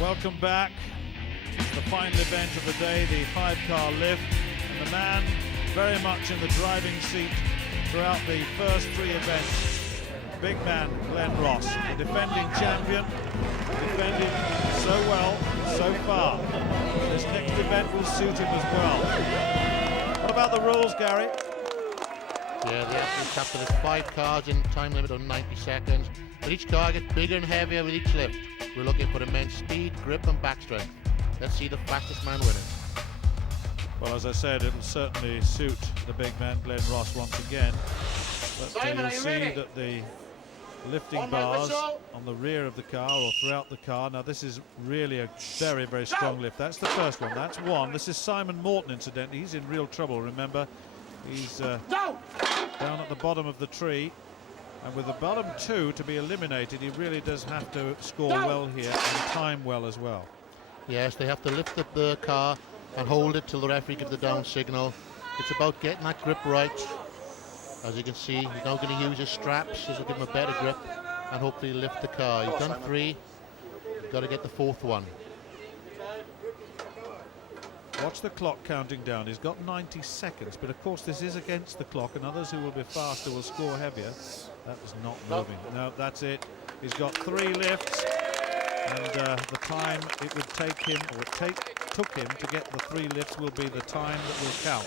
Welcome back. It's the final event of the day, the 5-car lift, and the man very much in the driving seat throughout the first 3 events. Big man Glenn Ross, the defending champion, defended so well so far. This next event will suit him as well. What about the rules, Gary? Yeah, the athletes have to lift 5 cars in time limit of 90 seconds. But each car gets bigger and heavier with each lift. We're looking for immense speed, grip and back strength. Let's see the fastest man winning. Well, as I said, it'll certainly suit the big man Glenn Ross once again. But you'll see that the lifting bars on the rear of the car or throughout the car. Now this is really a very, very strong lift. That's the first one. That's one. This is Simon Morton, incidentally. He's in real trouble, remember. He's down at the bottom of the tree. And with the bottom 2 to be eliminated, he really does have to score well here and time well as well. Yes, they have to lift up the car and hold it till the referee gives the down signal. It's about getting that grip right. As you can see, he's now going to use his straps. This will give him a better grip and hopefully lift the car. He's done 3. He's got to get the 4th one. Watch the clock counting down. He's got 90 seconds, but of course this is against the clock, and others who will be faster will score heavier. That was not moving. No, that's it. He's got 3 lifts, and the time it would take him, or took him to get the 3 lifts will be the time that will count.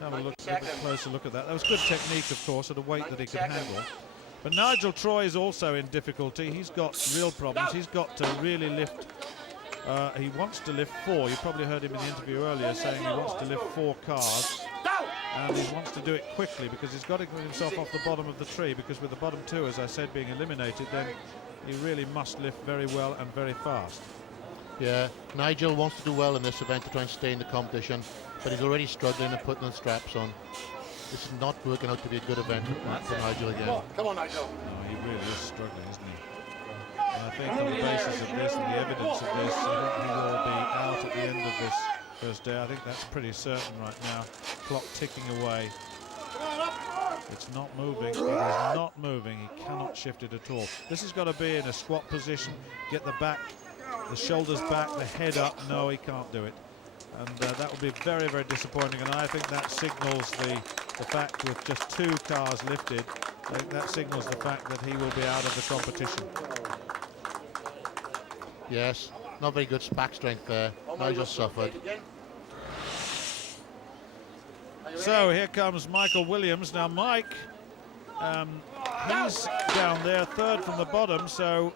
Have a closer look at that. That was good technique, of course, at a weight that he could handle. But Nigel Troy is also in difficulty. He's got real problems. He's got to really lift. He wants to lift 4. You probably heard him in the interview earlier saying he wants to lift 4 cars. And he wants to do it quickly because he's got to get himself off the bottom of the tree, because with the bottom 2, as I said, being eliminated, then he really must lift very well and very fast. Yeah, Nigel wants to do well in this event to try and stay in the competition, but he's already struggling and putting the straps on. This is not working out to be a good event for Nigel again. Come on, Nigel. No, he really is struggling, isn't he? And I think on the basis of this and the evidence of this, I think he will be out at the end of this first day. I think that's pretty certain right now. Clock ticking away. It's not moving. It is not moving. He cannot shift it at all. This has got to be in a squat position. Get the back, the shoulders back, the head up. No, he can't do it. And that would be very, very disappointing. And I think that signals the fact, with just 2 cars lifted, I think that signals the fact that he will be out of the competition. Yes, not very good back strength there. Nigel suffered. So here comes Michael Williams. Now Mike, he's down there 3rd from the bottom, so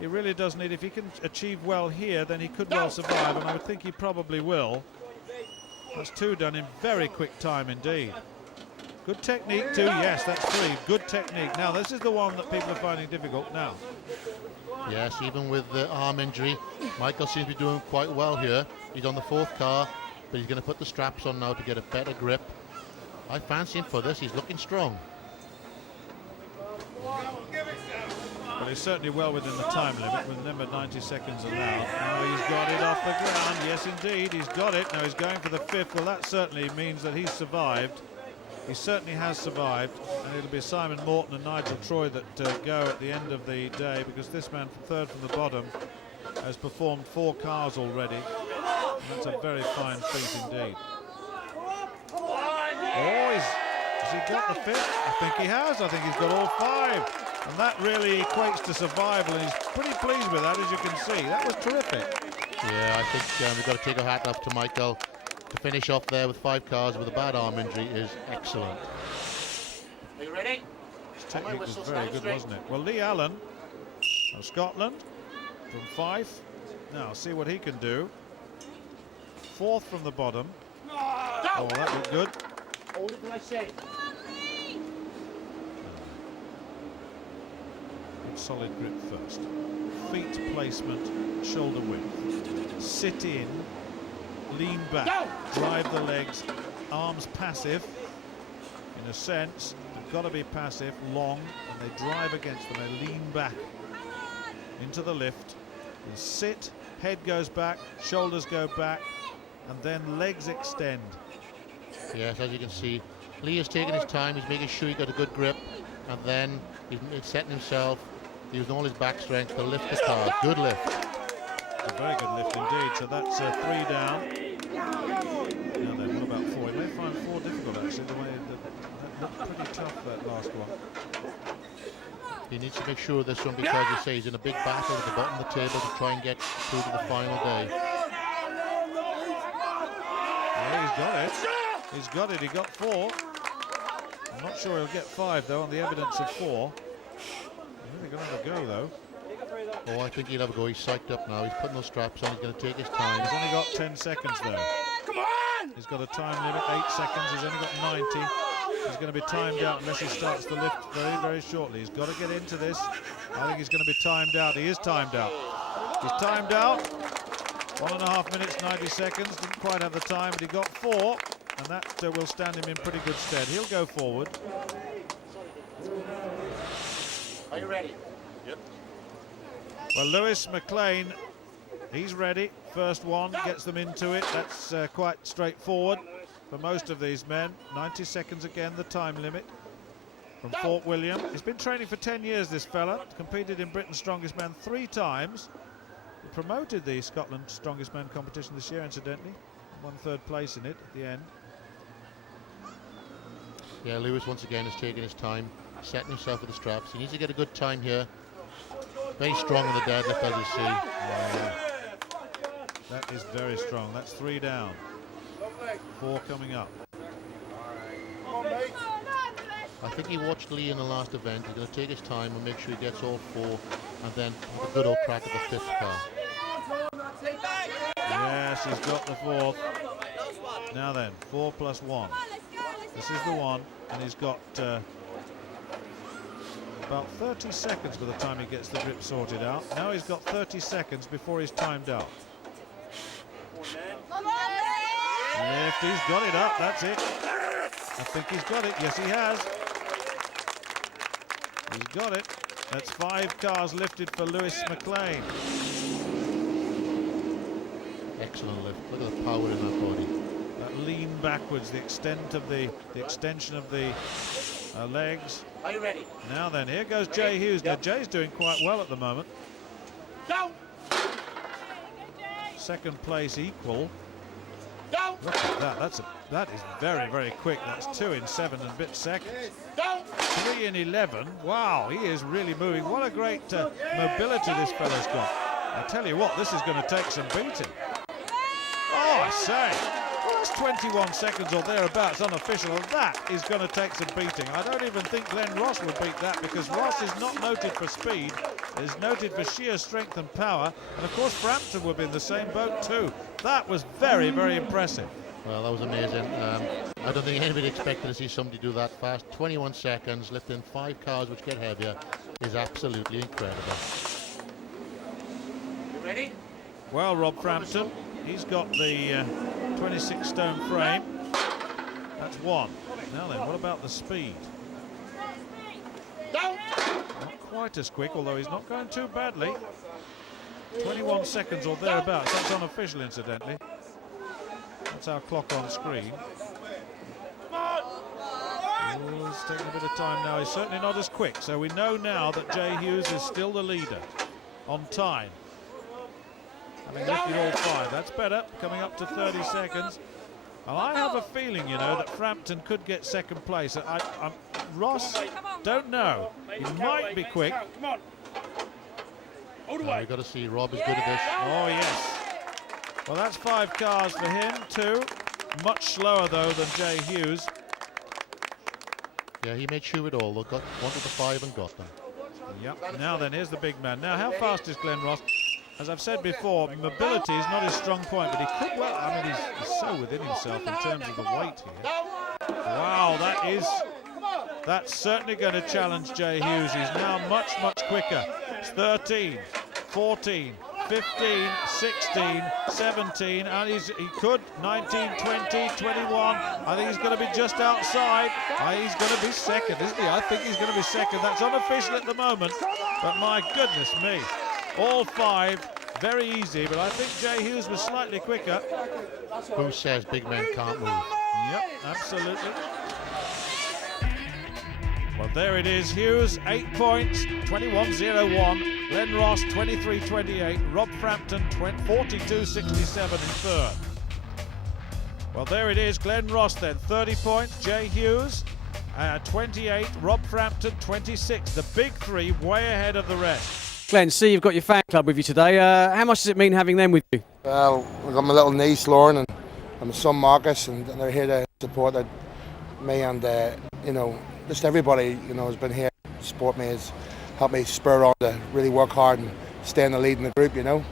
he really does need, if he can achieve well here, then he could well survive, and I would think he probably will. That's 2 done in very quick time indeed. Good technique too. Yes, that's 3. Good technique. Now this is the one that people are finding difficult now. Yes, even with the arm injury, Michael seems to be doing quite well here. He's on the 4th car, but he's going to put the straps on now to get a better grip. I fancy him for this. He's looking strong. Well, he's certainly well within the time limit. Remember, 90 seconds allowed. Now he's got it off the ground. Yes, indeed, he's got it. Now he's going for the 5th. Well, that certainly means that he's survived. He certainly has survived, and it'll be Simon Morton and Nigel Troy that go at the end of the day, because this man from 3rd from the bottom has performed 4 cars already. And that's a very fine feat indeed. Oh, has he got the 5th? I think he has. I think he's got all 5. And that really equates to survival, and he's pretty pleased with that, as you can see. That was terrific. Yeah, I think we've got to take our hat off to Michael. To finish off there with 5 cars with a bad arm injury is excellent. Are you ready? His technique was very good, wasn't it? Well, Lee Allen of Scotland from Fife. Now, see what he can do. 4th from the bottom. Oh, that looked good. Hold it till I say. Good solid grip first. Feet placement, shoulder width. Sit in. Lean back, drive the legs, arms passive. In a sense, they've got to be passive, long, and they drive against them. They lean back into the lift. And sit, head goes back, shoulders go back, and then legs extend. Yes, as you can see, Lee is taking his time. He's making sure he got a good grip, and then he's setting himself using all his back strength to lift the car. Good lift. A very good lift indeed. So that's 3 down. Now then, what about 4? He may find 4 difficult actually, the way that looked pretty tough, that last one. He needs to make sure of this one because you say he's in a big battle at the bottom of the table to try and get through to the final day. Yeah, he's got it. He's got it. He got 4. I'm not sure he'll get 5 though on the evidence of 4. He's really going to have a go though. Oh, I think he'll have a go. He's psyched up now. He's putting those straps on. He's going to take his time. He's only got 10 seconds though. Come on! He's got a time limit, 8 seconds. He's only got 90. He's going to be timed out unless he starts the lift very, very shortly. He's got to get into this. I think he's going to be timed out. He is timed out. He's timed out. 1.5 minutes, 90 seconds. Didn't quite have the time, but he got 4. And that will stand him in pretty good stead. He'll go forward. Are you ready? Yep. Well, Lewis McLean, he's ready. First one, gets them into it. That's quite straightforward for most of these men. 90 seconds again, the time limit from Fort William. He's been training for 10 years, this fella. Competed in Britain's Strongest Man 3 times. He promoted the Scotland Strongest Man competition this year, incidentally. Won 3rd place in it at the end. Yeah, Lewis once again is taking his time, setting himself with the straps. He needs to get a good time here. Very strong on the deadlift, as you see. Yeah. That is very strong. That's 3 down. 4 coming up. I think he watched Lee in the last event. He's going to take his time and make sure he gets all 4 and then have a good old crack at the 5th car. Yes, he's got the 4th. Now then, 4 plus 1. This is the one, and he's got about 30 seconds by the time he gets the grip sorted out. Now he's got 30 seconds before he's timed out. Lift, he's got it up, that's it. I think he's got it, yes he has. He's got it. That's 5 cars lifted for Lewis McLean. Excellent lift. Look at the power in that body. That lean backwards, the extension of the legs. Are you ready? Now then, here goes Jay Hughes. Now Jay's doing quite well at the moment. Go! 2nd place equal. Go! Look at that. That is very, very quick. That's 2 in 7 and a bit seconds. Go! 3 in 11. Wow, he is really moving. What a great mobility this fellow's got. I tell you what, this is going to take some beating. Oh, I say. That's 21 seconds or thereabouts unofficial, and that is going to take some beating. I don't even think Glenn Ross would beat that, because Ross is not noted for speed, is noted for sheer strength and power, and of course Frampton would be in the same boat too. That was very, very impressive. Well, that was amazing. I don't think anybody expected to see somebody do that fast. 21 seconds, lifting 5 cars which get heavier, is absolutely incredible. You ready? Well, Rob Frampton, he's got the 26-stone frame. That's 1. Now then, what about the speed? Go! Not quite as quick, although he's not going too badly. 21 seconds or thereabouts. That's unofficial, incidentally. That's our clock on screen. Oh, he's taking a bit of time now. He's certainly not as quick. So we know now that Jay Hughes is still the leader on time. Having lifted all 5. That's better, coming up to 30 seconds. And I have a feeling, you know, that Frampton could get 2nd place. Ross, don't know. He might be quick. We've got to see Rob is good at this. Oh, yes. Well, that's 5 cars for him, 2. Much slower, though, than Jay Hughes. Yeah, he made sure of it all. They got wanted the 5 and got them. Yep. Now then, here's the big man. Now, how fast is Glenn Ross? As I've said before, mobility is not his strong point, but he could well. I mean, he's so within himself in terms of the weight here. Wow, that's certainly going to challenge Jay Hughes. He's now much, much quicker. It's 13, 14, 15, 16, 17, and he could 19, 20, 21. I think he's going to be just outside. He's going to be 2nd, isn't he? I think he's going to be 2nd. That's unofficial at the moment, but my goodness me. All 5, very easy, but I think Jay Hughes was slightly quicker. Who says big men can't move? Yep, absolutely. Well, there it is. Hughes, 8 points, 21.01. Glenn Ross, 23.28. Rob Frampton, 42.67 in third. Well, there it is. Glenn Ross then, 30 points. Jay Hughes, 28. Rob Frampton, 26. The big three way ahead of the rest. Glenn, see you've got your fan club with you today. How much does it mean having them with you? Well, I've got my little niece Lauren and my son Marcus, and they're here to support me, and you know, just everybody, you know, has been here to support me, has helped me spur on to really work hard and stay in the lead in the group, you know.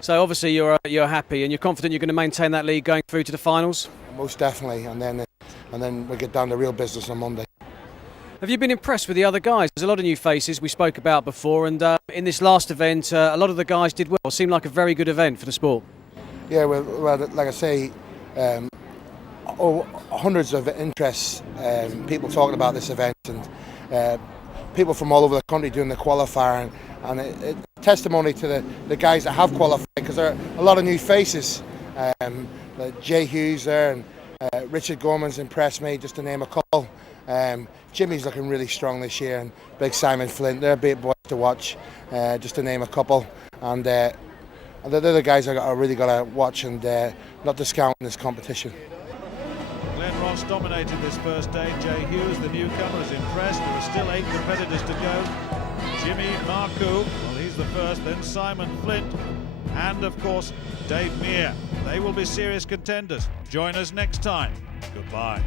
So obviously you're happy and you're confident you're going to maintain that lead going through to the finals? Most definitely, and then we get down to real business on Monday. Have you been impressed with the other guys? There's a lot of new faces we spoke about before, and in this last event, a lot of the guys did well. It seemed like a very good event for the sport. Yeah, well like I say, hundreds of interests, people talking about this event, and people from all over the country doing the qualifier, and it's testimony to the guys that have qualified, because there are a lot of new faces. Like Jay Hughes there, and Richard Gorman's impressed me, just to name a couple. Jimmy's looking really strong this year, and big Simon Flint, they're big boys to watch, just to name a couple. And they're the guys I really got to watch and not discount in this competition. Glenn Ross dominated this first day. Jay Hughes, the newcomer, is impressed. There are still 8 competitors to go. Jimmy Marku, well, he's the first, then Simon Flint, and of course Dave Mir. They will be serious contenders. Join us next time. Goodbye.